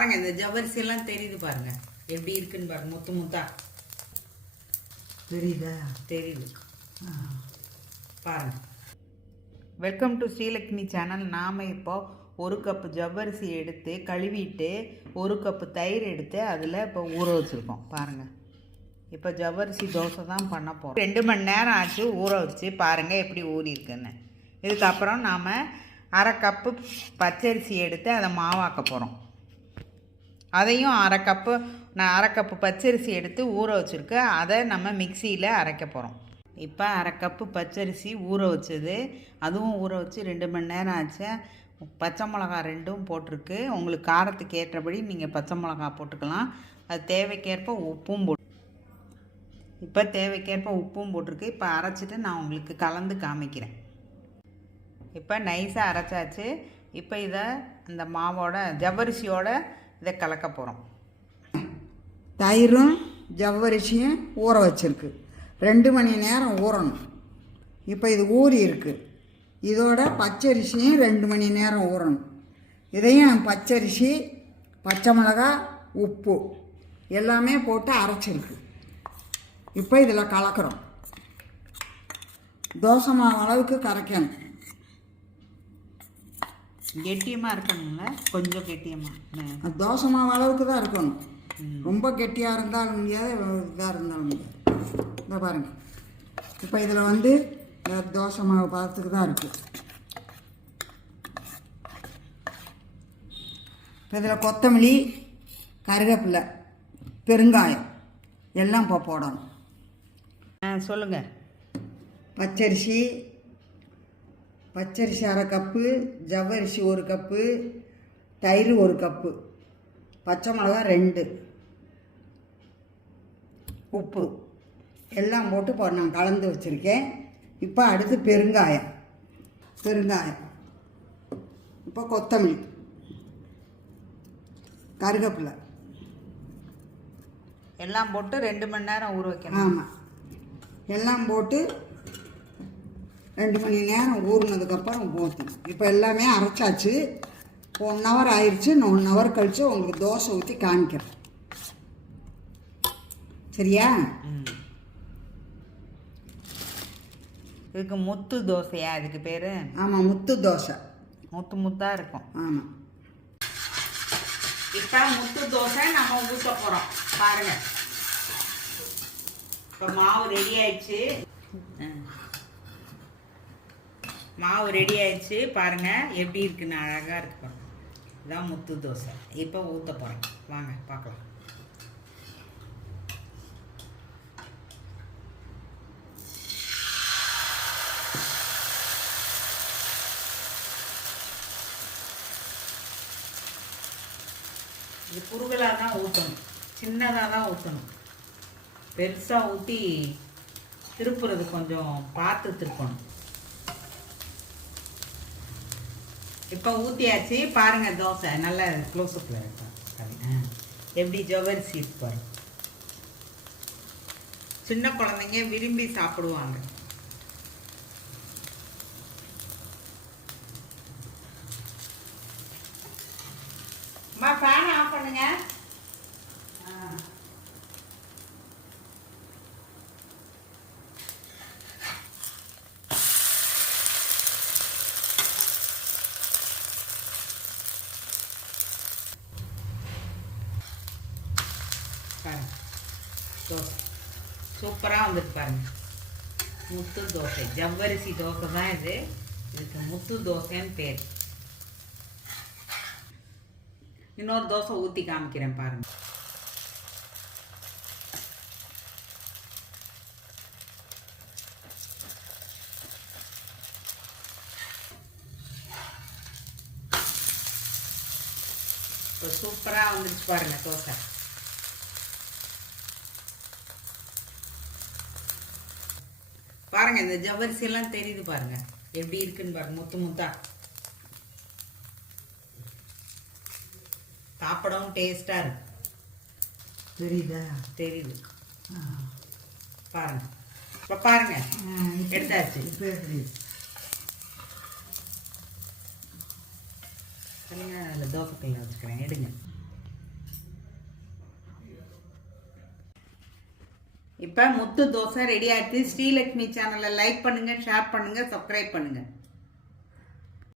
பாருங்க இந்த ஜவ்வரிசி எல்லாம் தெரியுது பாருங்க. எப்படி இருக்குன்னு பாருங்க முத்து முத்தா. தெரியுதா? தெரியுது. பாருங்க. Welcome to Srilakshmi channel. நாம் இப்போ ஒரு கப்பு ஜவ்வரிசி எடுத்து கழுவிட்டு ஒரு கப்பு தயிர் எடுத்து அதில் இப்போ ஊற வச்சுருக்கோம். பாருங்கள் இப்போ ஜவ்வரிசி தோசை தான் பண்ண போகிறோம் ரெண்டு மணி நேரம் ஆச்சு ஊற வச்சு பாருங்கள் எப்படி ஊறி இருக்குன்னு. இதுக்கப்புறம் நாம் அரை கப்பு பச்சரிசி எடுத்து அதை மாவாக்க போகிறோம் அதையும் அரை கப்பு நான் அரை கப்பு பச்சரிசி எடுத்து ஊற வச்சுருக்கேன் அதை நம்ம மிக்சியில் அரைக்க போகிறோம் இப்போ அரை கப்பு பச்சரிசி ஊற வச்சது. அதுவும் ஊற வச்சு ரெண்டு மணி நேரம் ஆச்சு. பச்சை மிளகா ரெண்டும் போட்டிருக்கு. உங்களுக்கு காரத்துக்கு ஏற்றபடி நீங்கள் பச்சை மிளகா போட்டுக்கலாம். அது தேவைக்கேற்ப உப்பும் போட்டு இப்போ தேவைக்கேற்ப உப்பும் போட்டிருக்கு. இப்போ அரைச்சிட்டு நான் உங்களுக்கு கலந்து காமிக்கிறேன். இப்போ நைஸாக அரைச்சாச்சு. இப்போ இதை அந்த மாவோட ஜவ்வரிசியோட இதை கலக்க போகிறோம் தயிரும் ஜவ்வரிசியும் ஊற வச்சிருக்கு. ரெண்டு மணி நேரம் ஊறணும். இப்போ இது ஊறி இருக்கு. இதோட பச்சரிசியும் ரெண்டு மணி நேரம் ஊறணும். இதையும் பச்சரிசி பச்சை மிளகா உப்பு எல்லாமே போட்டு அரைச்சிருக்கு. இப்போ இதில் கலக்கிறோம். தோசை மாவு அளவுக்கு கரைக்கணும். கெட்டியமாக இருக்கணுங்கள கொஞ்சம் கெட்டியமாக தோசை மாவு அளவுக்கு தான் இருக்கணும். ரொம்ப கெட்டியாக இருந்தாலும் முடியாது இதாக இருந்தாலும் முடியாது. இந்த பாருங்கள் இப்போ இதில் வந்து தோசை மாவு பார்த்துக்கு தான் இருக்குது இப்போ இதில் கொத்தமல்லி கருவேப்பிலை பெருங்காயம் எல்லாம் இப்போ போடணும். ஆ சொல்லுங்கள் பச்சரிசி பச்சரிசி அரை கப்பு ஜவ்வரிசி ஒரு கப்பு தயிர் ஒரு கப்பு. பச்சை மிளகா ரெண்டு. உப்பு. எல்லாம் போட்டு இப்போ நான் கலந்து வச்சுருக்கேன். இப்போ அடுத்து பெருங்காயம். பெருங்காயம். இப்போ கொத்தமல்லி. கருவேப்பிலை எல்லாம் போட்டு ரெண்டு மணி நேரம் ஊற வைக்கணும். ஆமாம் எல்லாம் போட்டு ரெண்டு மணி நேரம் ஊறினதுக்கப்புறம் ஊற்றணும் இப்போ எல்லாமே அரைச்சாச்சு. ஒன் ஹவர் ஆயிடுச்சு நான் ஒன் ஹவர் கழித்து உங்களுக்கு தோசை ஊற்றி காமிக்கிறேன். சரியா. இதுக்கு முத்து தோசையா? இதுக்கு பேர்? ஆமாம் முத்து தோசை. முத்து முத்தாக இருக்கும். ஆமாம் இப்போ முத்து தோசை நம்ம ஊற்ற போகிறோம் பாருங்க. இப்போ மாவு ரெடி ஆயிடுச்சு. மாவு ரெடி ஆயிடுச்சு. பாருங்கள் எப்படி இருக்குன்னு அழகாக இருக்கு பாருங்க. இதான் முத்து தோசை. இப்போ ஊற்ற போகிறேன் வாங்க பார்க்கலாம். இது குறுகலாக தான் ஊற்றணும் சின்னதாக தான் ஊற்றணும் பெருசாக ஊற்றி திருப்புறது கொஞ்சம் பார்த்து திருப்பணும். இப்போ ஊற்றியாச்சு பாருங்க தோசை. நல்ல க்ளோஸ்அப்பில் இருக்கும் எப்படி ஜவரிசி இருப்பார் சின்ன குழந்தைங்க விரும்பி சாப்பிடுவாங்க. அம்மா ஃபேன் ஆஃப் பண்ணுங்க பாருங்க தோசை சூப்பராக வந்துட்டு பாருங்க. முத்து தோசை. ஜவ்வரிசி தோசை தான் இது. இதுக்கு முத்து தோசைன்னு பேர். இன்னொரு தோசை ஊற்றி காமிக்கிறேன் பாருங்க. இப்போ சூப்பராக வந்துருச்சு பாருங்க தோசை. பாருங்க இந்த ஜவ்வரிசி எல்லாம் தெரியுது பாருங்க. எப்படி இருக்குன்னு பாருங்க முத்து முத்தா. சாப்பிடவும் டேஸ்டா இருக்கு. தெரியுதா? தெரியுது. பாருங்க. இப்போ பாருங்க. எடுத்தாச்சு. இப்போ எப்படி சரிங்க அதில் தோசை கல்ல வச்சுக்கிறேன். எடுங்க. இப்போ முத்து தோசை ரெடி ஆகிடுச்சு ஸ்ரீலக்ஷ்மி சேனலை லைக் பண்ணுங்கள் ஷேர் பண்ணுங்கள் சப்ஸ்கிரைப் பண்ணுங்கள்